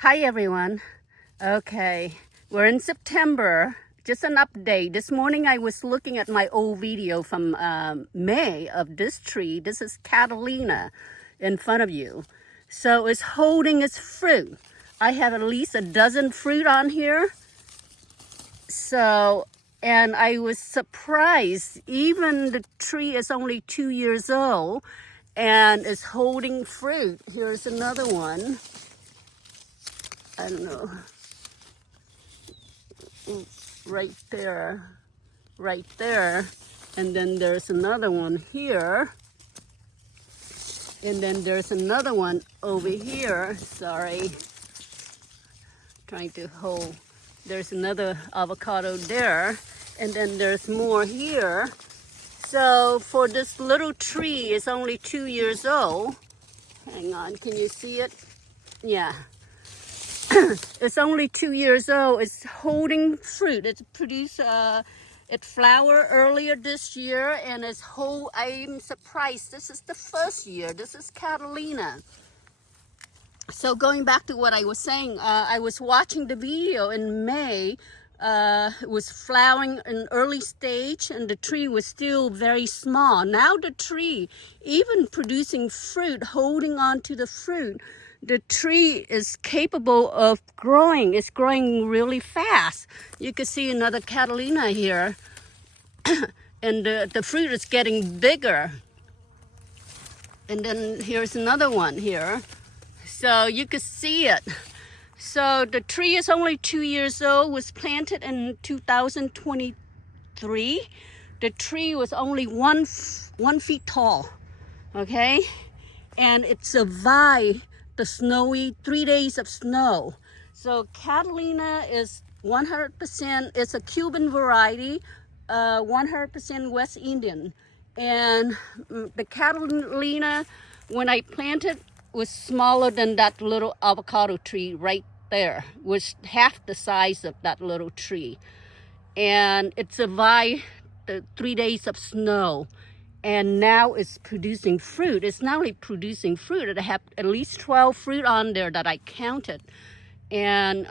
Hi everyone. Okay, we're in September. Just an update. This morning I was looking at my old video from May of this tree. This is Catalina in front of you. So it's holding its fruit. I have at least a dozen fruit on here. So, and I was surprised, even the tree is only 2 years old and is holding fruit. Here's another one. I don't know. Right there, and then there's another one here, and then there's another one over here. Sorry, trying to hold. There's another avocado there, and then there's more here. So for this little tree, it's only 2 years old. Hang on, can you see it? Yeah. It's only 2 years old. It's holding fruit. It's produced, it flowered earlier this year, and it's whole. I'm surprised. This is the first year. This is Catalina. So going back to what I was saying, I was watching the video in May. It was flowering in early stage, and the tree was still very small. Now the tree, even producing fruit, holding on to the fruit, the tree is capable of growing. It's growing really fast. You can see another Catalina here, and the fruit is getting bigger. And then here's another one here. So you can see it. So the tree is only 2 years old, was planted in 2023. The tree was only one feet tall, okay? And it survived the snowy 3 days of snow. So Catalina is 100%, it's a Cuban variety, 100% West Indian. And the Catalina, when I planted, was smaller than that little avocado tree right there, was half the size of that little tree. And it survived the 3 days of snow. And now it's producing fruit. It's not only producing fruit, it have at least 12 fruit on there that I counted. And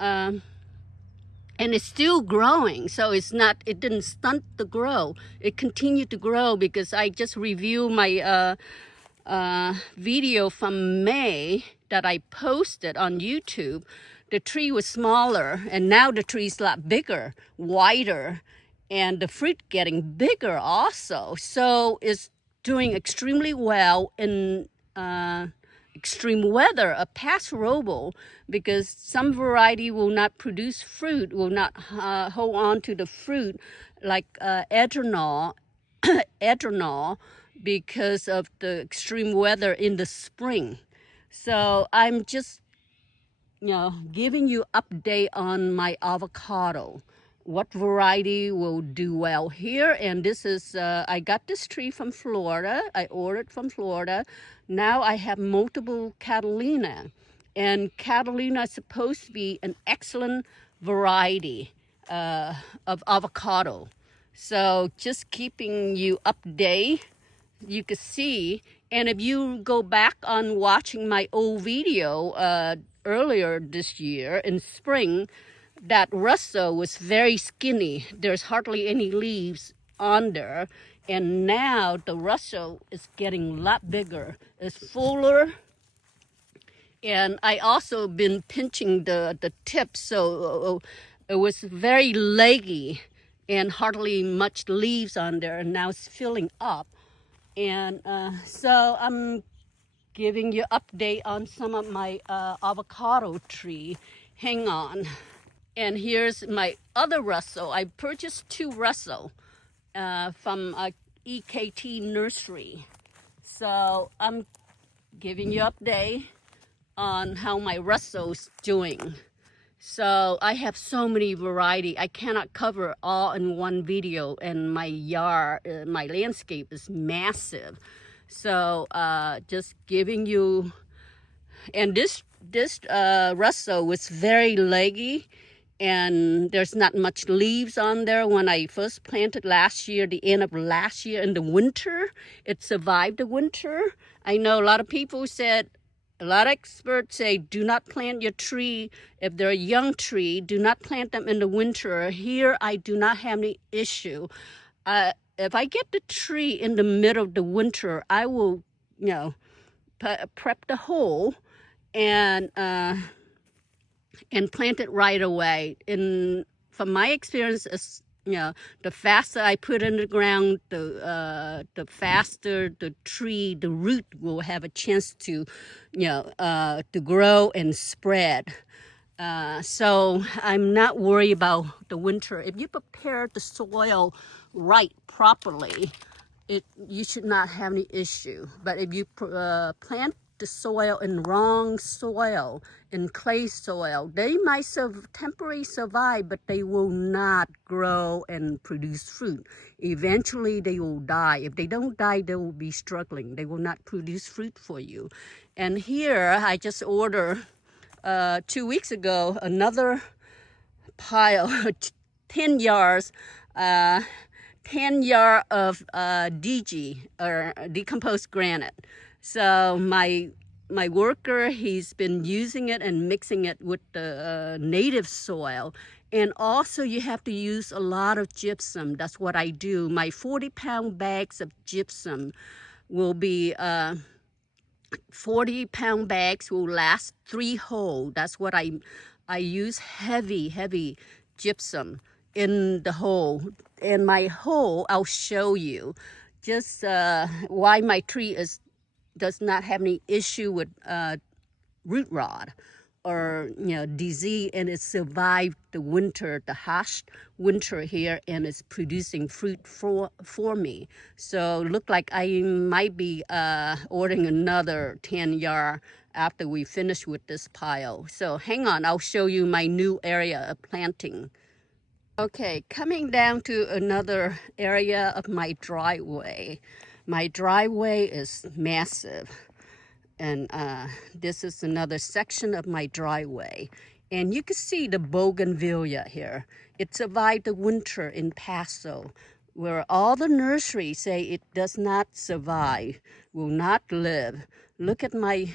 it's still growing. So it's not, it didn't stunt the grow. It continued to grow because I just reviewed my video from May that I posted on YouTube. The tree was smaller, and now the tree is a lot bigger, wider, and the fruit getting bigger also. So it's doing extremely well in extreme weather, a Paso Robles, because some variety will not produce fruit, will not hold on to the fruit, like ethanol, because of the extreme weather in the spring. So I'm just, giving you update on my avocado. What variety will do well here. And this is, I got this tree from Florida. I ordered from Florida. Now I have multiple Catalina. And Catalina is supposed to be an excellent variety of avocado. So just keeping you update, you can see. And if you go back on watching my old video earlier this year in spring, that Russell was very skinny. There's hardly any leaves on there. And now the Russell is getting a lot bigger. It's fuller. And I also been pinching the tips, so it was very leggy and hardly much leaves on there. And now it's filling up. And so I'm giving you update on some of my avocado tree. Hang on. And here's my other Russell. I purchased 2 Russell from EKT Nursery. So I'm giving you update on how my Russell's doing. So I have so many variety. I cannot cover all in one video, and my yard, my landscape is massive. So just giving you, and this Russell was very leggy, and there's not much leaves on there. When I first planted last year, the end of last year in the winter, it survived the winter. I know a lot of people said a lot of experts say do not plant your tree. If they're a young tree, do not plant them in the winter. Here, I do not have any issue. If I get the tree in the middle of the winter, I will, you know, prep the hole and plant it right away. From my experience, you know, the faster I put in the ground, the faster the tree, the root will have a chance to, you know, to grow and spread. So I'm not worried about the winter. If you prepare the soil right, properly, you should not have any issue. But if you plant the soil in wrong soil, in clay soil, they might temporarily survive, but they will not grow and produce fruit. Eventually, they will die. If they don't die, they will be struggling. They will not produce fruit for you. And here, I just ordered 2 weeks ago another pile, 10 yards, 10 yard of DG, or decomposed granite. So my worker, he's been using it and mixing it with the native soil. And also you have to use a lot of gypsum. That's what I do. My 40-pound bags of gypsum will be 40-pound bags will last 3 holes. That's what I use heavy gypsum in the hole. And my hole, I'll show you just why my tree does not have any issue with root rot or disease, and it survived the winter, the harsh winter here, and it's producing fruit for me. So look like I might be ordering another 10 yard after we finish with this pile. So hang on, I'll show you my new area of planting. Okay, coming down to another area of my driveway. My driveway is massive. And this is another section of my driveway. And you can see the bougainvillea here. It survived the winter in Paso, where all the nurseries say it does not survive, will not live. Look at my,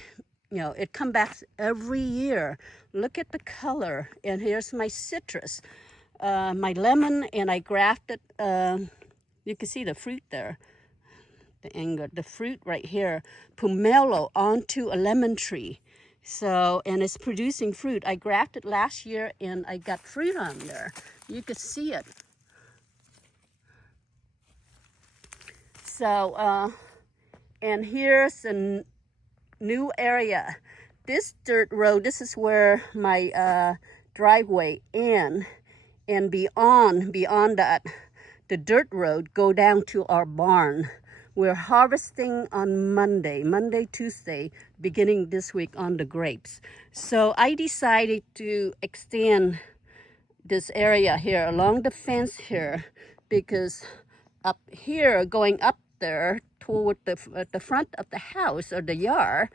it comes back every year. Look at the color. And here's my citrus, my lemon, and I grafted, you can see the fruit there. The fruit right here, Pomelo, onto a lemon tree. So, and it's producing fruit. I grafted last year and I got fruit on there. You could see it. So, and here's a new area. This dirt road, this is where my driveway ends. And beyond that, the dirt road go down to our barn. We're harvesting on Monday, Tuesday, beginning this week on the grapes. So I decided to extend this area here along the fence here, because up here, going up there toward the front of the house or the yard,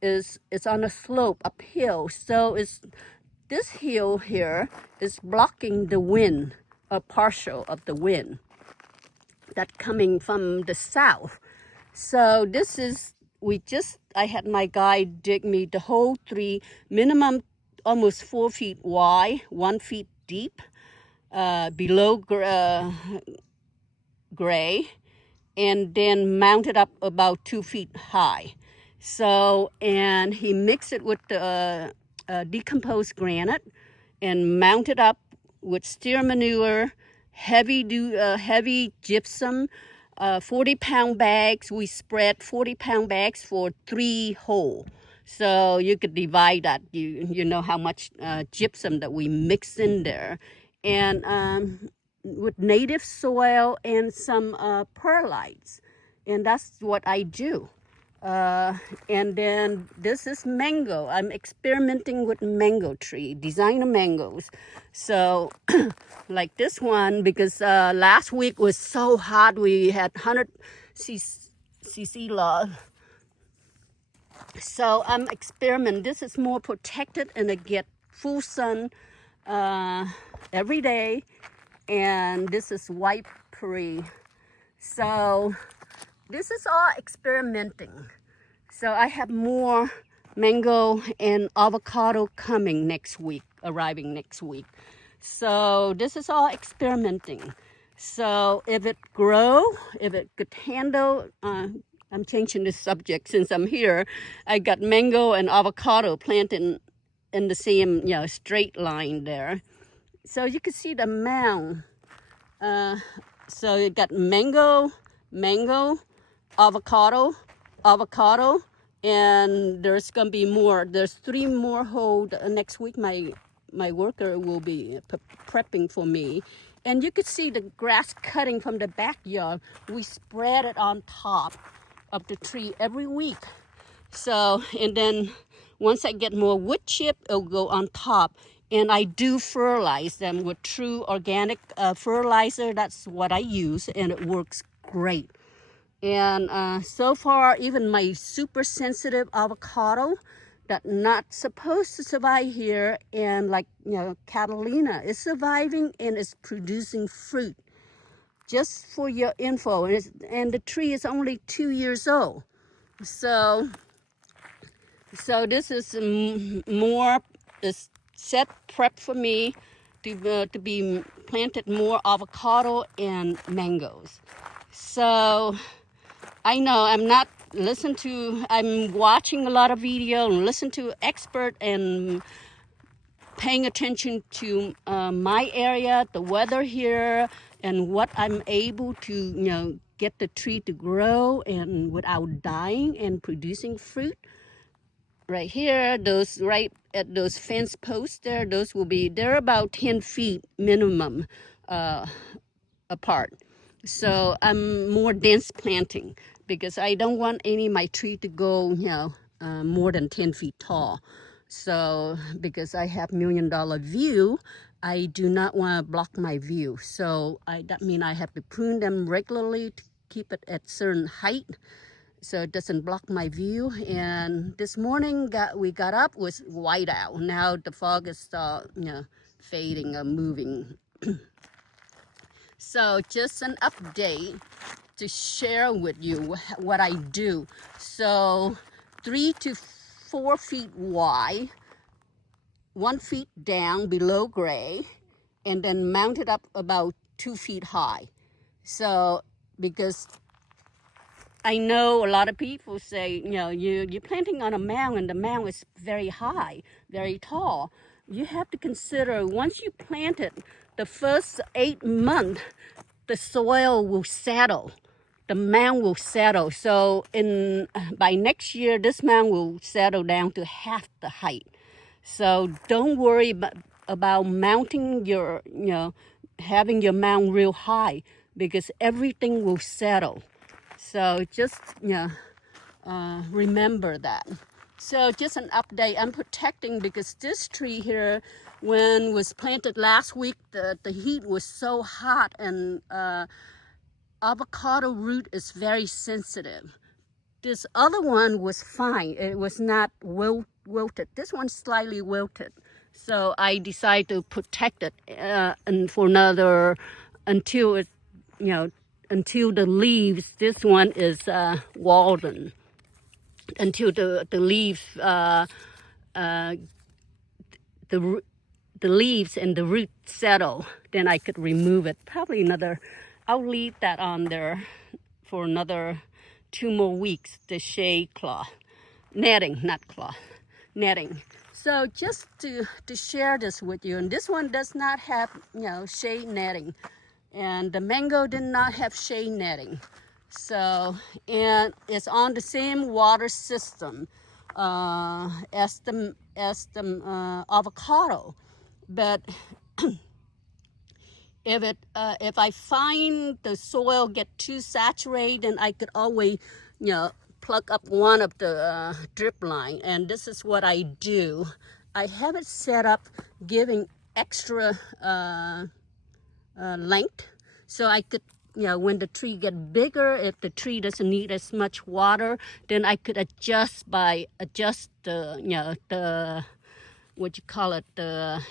it's on a slope uphill. So this hill here is blocking the wind, a partial of the wind that coming from the south. So this is, I had my guy dig me the whole tree, minimum almost 4 feet wide, 1 feet deep, below gray, and then mounted up about 2 feet high. So, and he mixed it with the decomposed granite and mounted up with steer manure, heavy gypsum, 40-pound bags. We spread 40-pound bags for 3 holes. So you could divide that. You know how much gypsum that we mix in there. And with native soil and some perlites. And that's what I do. And then this is mango. I'm experimenting with mango tree, designer mangoes. So like this one, because last week was so hot, we had 100 cc love. So I'm experimenting. This is more protected and it get full sun every day. And this is white pea. So this is all experimenting. So I have more mango and avocado coming next week, arriving next week. So this is all experimenting. So if it grow, if it could handle, I'm changing the subject since I'm here. I got mango and avocado planted in the same, straight line there. So you can see the mound. So you got mango, avocado, and there's gonna be more. There's 3 more hold next week. My worker will be prepping for me, and you could see the grass cutting from the backyard. We spread it on top of the tree every week. So, and then once I get more wood chip, it'll go on top. And I do fertilize them with true organic fertilizer. That's what I use, and it works great. And so far, even my super sensitive avocado that not supposed to survive here, and like, Catalina is surviving and is producing fruit. Just for your info, and the tree is only 2 years old. So this is more is set prep for me to be planted more avocado and mangoes. So I know I'm watching a lot of video and listen to expert and paying attention to my area, the weather here, and what I'm able to, get the tree to grow and without dying and producing fruit. Right here, those right at those fence posts there, they're about 10 feet minimum apart. So I'm more dense planting because I don't want any of my tree to go, more than 10 feet tall. So because I have $1 million view, I do not want to block my view. So that means I have to prune them regularly to keep it at certain height, so it doesn't block my view. And this morning we got up was white out. Now the fog is fading or moving. So just an update to share with you what I do. So 3 to 4 feet wide, 1 feet down below grade, and then mounted up about 2 feet high. So because I know a lot of people say, you're planting on a mound and the mound is very high, very tall. You have to consider once you plant it, the first 8 months, the soil will settle. The mound will settle. So by next year, this mound will settle down to half the height. So don't worry about mounting having your mound real high, because everything will settle. So just remember that. So just an update. I'm protecting because this tree here, when was planted last week, the heat was so hot, and avocado root is very sensitive. This other one was fine. It was not wilted. This one's slightly wilted. So I decided to protect it and for another until it, until the leaves. This one is Walden. Until the leaves, the leaves and the root settle, then I could remove it. Probably I'll leave that on there for another 2 more weeks. The shade cloth, netting, not cloth, netting. So just to share this with you, and this one does not have shade netting, and the mango did not have shade netting. So, and it's on the same water system as the avocado, but if I find the soil get too saturated, then I could always plug up one of the drip line, and this is what I do. I have it set up giving extra length, so I could, when the tree get bigger, if the tree doesn't need as much water, then I could adjust the what you call it, the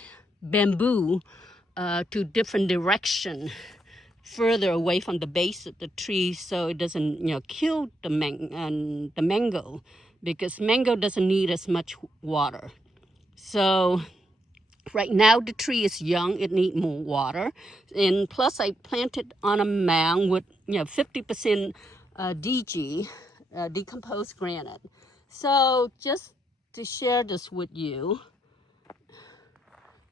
bamboo to different direction, further away from the base of the tree, so it doesn't kill the mango, because mango doesn't need as much water. So right now the tree is young, it needs more water. And plus I planted on a mound with 50% DG, decomposed granite. So just to share this with you.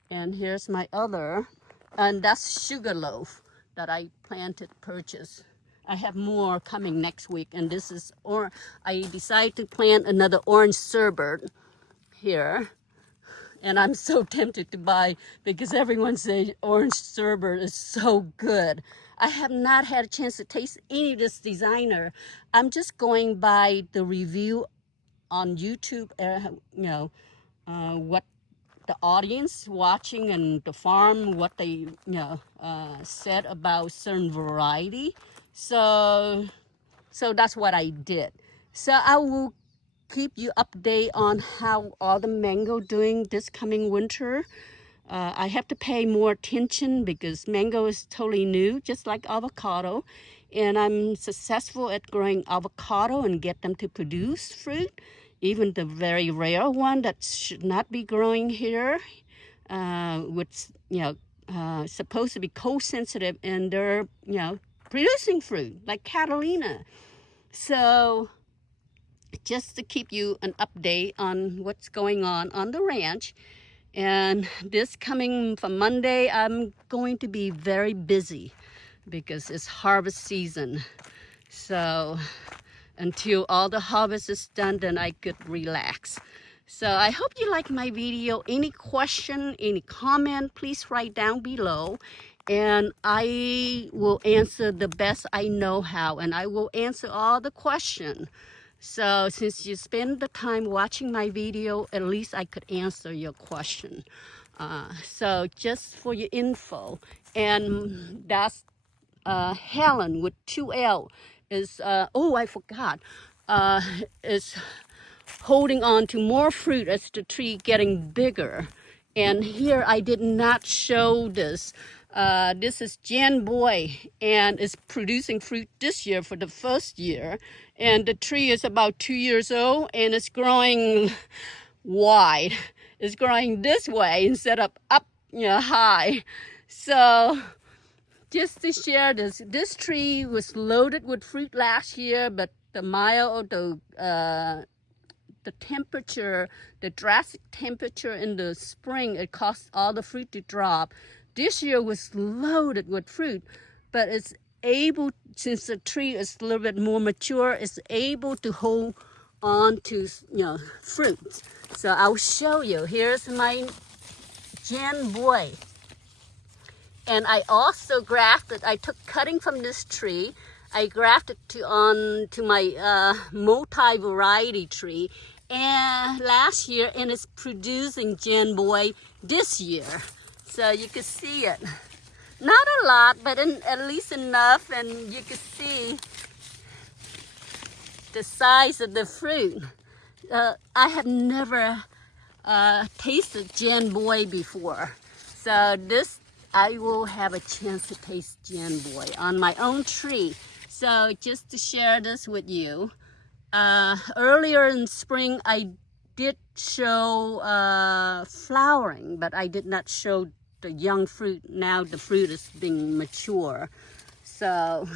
And here's my other, and that's sugarloaf that I purchased. I have more coming next week, and this is, I decided to plant another orange sherbet here. And I'm so tempted to buy because everyone says orange sherbet is so good. I have not had a chance to taste any of this designer. I'm just going by the review on YouTube, what the audience watching and the farm, what they said about certain variety. So that's what I did. So I will keep you update on how all the mango doing this coming winter. I have to pay more attention because mango is totally new, just like avocado. And I'm successful at growing avocado and get them to produce fruit. Even the very rare one that should not be growing here, which supposed to be cold sensitive, and they're producing fruit like Catalina. So just to keep you an update on what's going on the ranch. And this coming from Monday, I'm going to be very busy because it's harvest season. So until all the harvest is done, then I could relax. So I hope you like my video. Any question, any comment, please write down below. And I will answer the best I know how. And I will answer all the questions. So since you spend the time watching my video, at least I could answer your question. So just for your info. And that's Helen with 2L is, I forgot, is holding on to more fruit as the tree getting bigger. And here I did not show this. This is Jan Boy, and it's producing fruit this year for the first year. And the tree is about 2 years old, and it's growing wide. It's growing this way instead of up, high. So just to share this tree was loaded with fruit last year, but the temperature, the drastic temperature in the spring, it caused all the fruit to drop. This year was loaded with fruit, but it's able, since the tree is a little bit more mature, it's able to hold on to fruit. So I'll show you. Here's my Jan Boy. And I also grafted, I took cutting from this tree, I grafted onto my multi-variety tree and last year, and it's producing Jan Boy this year. So you can see it. Not a lot, but at least enough, and you can see the size of the fruit. I have never tasted Jan Boy before. So this, I will have a chance to taste Jan Boy on my own tree. So just to share this with you, earlier in spring I did show flowering, but I did not show the young fruit. Now the fruit is being mature. So,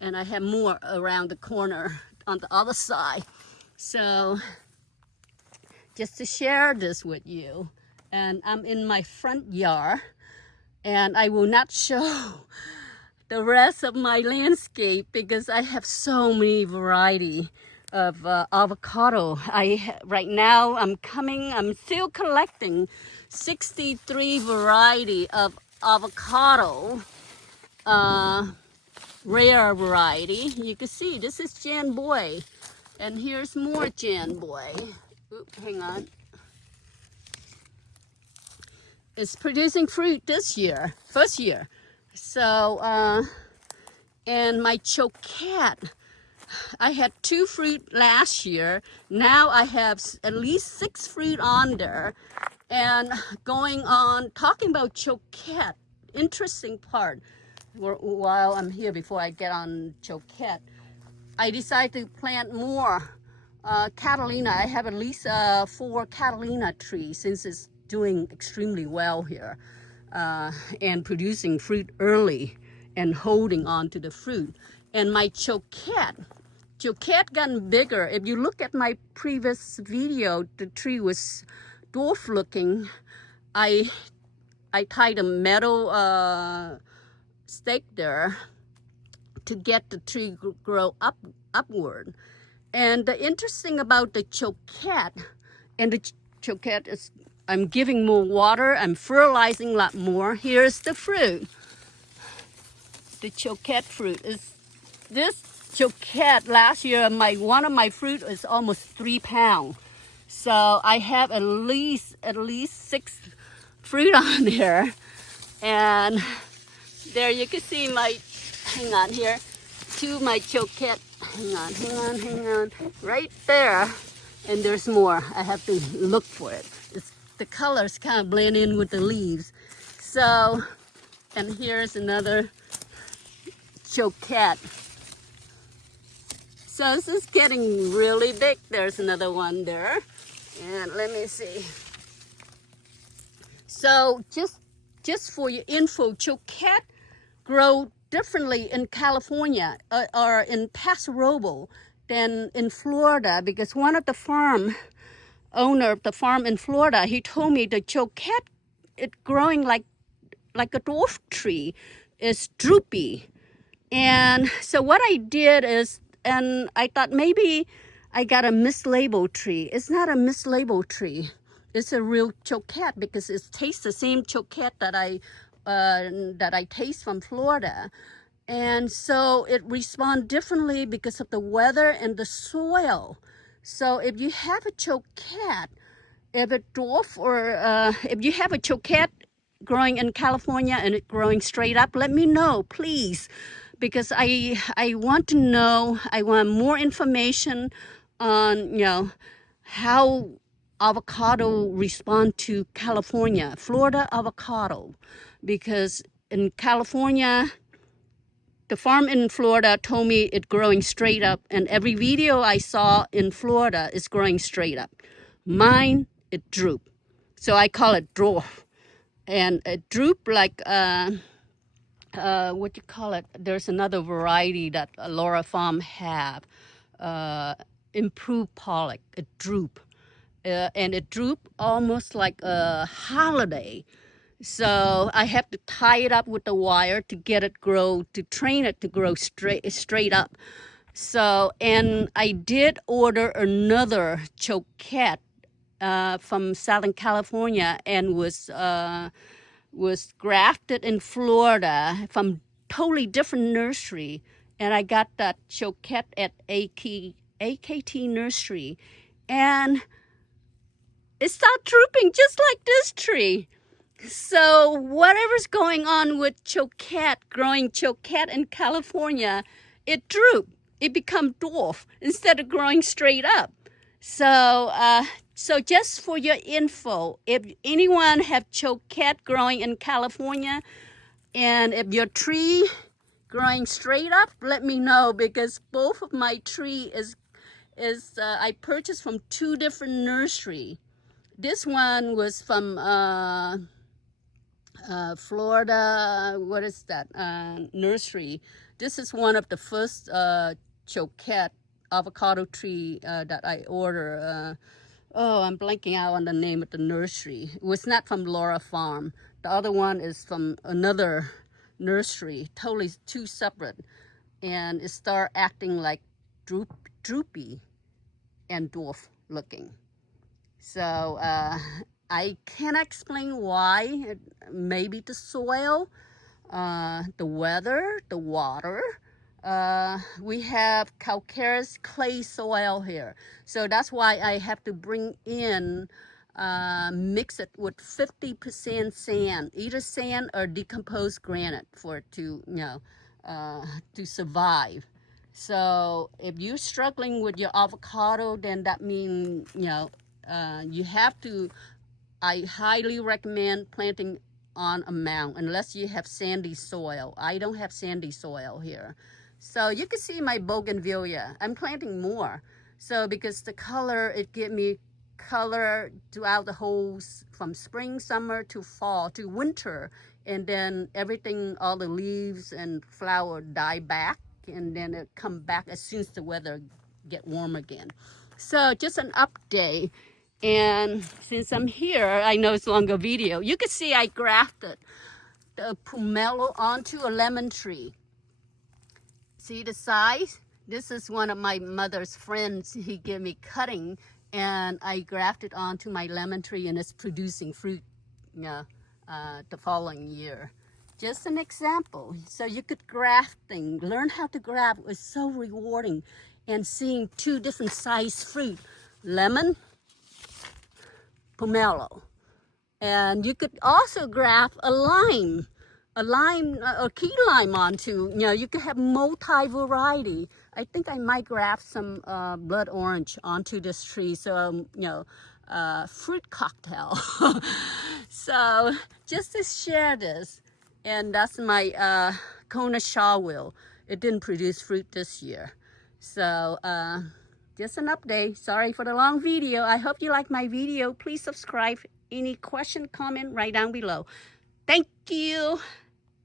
and I have more around the corner on the other side. So just to share this with you. And I'm in my front yard, and I will not show the rest of my landscape because I have so many variety of avocado. Right now I'm still collecting 63 variety of avocado, rare variety. You can see this is Jan Boy, and here's more Jan Boy. Oops, hang on. It's producing fruit this year, first year. So, and my Choquette, I had 2 fruit last year. Now I have at least 6 fruit on there. And going on, talking about Choquette, interesting part, while I'm here before I get on Choquette, I decided to plant more Catalina. I have at least 4 Catalina trees since it's doing extremely well here and producing fruit early and holding on to the fruit. And my Choquette gotten bigger. If you look at my previous video, the tree was dwarf looking. I tied a metal stake there to get the tree grow upward. And the interesting about the Choquette, and the Choquette is, I'm giving more water, I'm fertilizing a lot more. Here's the fruit. The Choquette fruit is this Choquette. Last year, one of my fruit is almost 3 pounds. So I have at least 6 fruit on there. And there you can see my, hang on here, 2 of my Choquette. Hang on, right there. And there's more. I have to look for it. The colors kind of blend in with the leaves. So, and here's another Choquette. So this is getting really big. There's another one there. And let me see. So just for your info, Choquette grow differently in California or in Paso Robles than in Florida, because one of the owner of the farm in Florida, he told me the Choquette, it growing like a dwarf tree, is droopy. And so what I did is, and I thought maybe I got a mislabeled tree. It's not a mislabeled tree. It's a real Choquette because it tastes the same Choquette that I taste from Florida. And so it responds differently because of the weather and the soil. So if you have a Choquette, if it dwarf or if you have a Choquette growing in California and it growing straight up, let me know, please, because I want to know. I want more information on how avocado respond to California, Florida avocado, because in California, the farm in Florida told me it's growing straight up, and every video I saw in Florida is growing straight up. Mine, it droop. So I call it dwarf. And it droop like, what you call it? There's another variety that Laura Farm have, improved pollock, it droop. And it droop almost like a holiday. So I have to tie it up with the wire to get it to train it to grow straight up. So, and I did order another Choquette from Southern California, and was grafted in Florida from totally different nursery. And I got that Choquette at AKT nursery, and it started drooping just like this tree. So whatever's going on with Choquette, growing Choquette in California, it drooped. It become dwarf instead of growing straight up. So so just for your info, if anyone have Choquette growing in California, and if your tree growing straight up, let me know, because both of my tree is I purchased from 2 different nursery. This one was from Florida, what is that, nursery. This is one of the first Choquette avocado tree that I order. Oh, I'm blanking out on the name of the nursery. It was not from Laura Farm. The other one is from another nursery, totally 2 separate. And it started acting like droopy and dwarf looking. So I cannot explain why. Maybe the soil, the weather, the water. We have calcareous clay soil here. So that's why I have to bring in, mix it with 50% sand, either sand or decomposed granite for it to, to survive. So if you're struggling with your avocado, then that means, you have to, I highly recommend planting on a mound unless you have sandy soil. I don't have sandy soil here. So you can see my bougainvillea. I'm planting more. So because the color, it give me color throughout the whole, from spring, summer to fall to winter. And then everything, all the leaves and flower die back, and then it come back as soon as the weather get warm again. So just an update. And since I'm here, I know it's longer video. You can see I grafted the pomelo onto a lemon tree. See the size? This is one of my mother's friends. He gave me cutting, and I grafted onto my lemon tree, and it's producing fruit, the following year. Just an example. So you could grafting, learn how to graft. It's so rewarding, and seeing two different size fruit, lemon, pomelo. And you could also graft a lime, a key lime onto, you could have multi-variety. I think I might graft some blood orange onto this tree, so, fruit cocktail. So just to share this, and that's my Kona shawwill. It didn't produce fruit this year. So just an update. Sorry for the long video. I hope you like my video. Please subscribe. Any question, comment right down below. Thank you.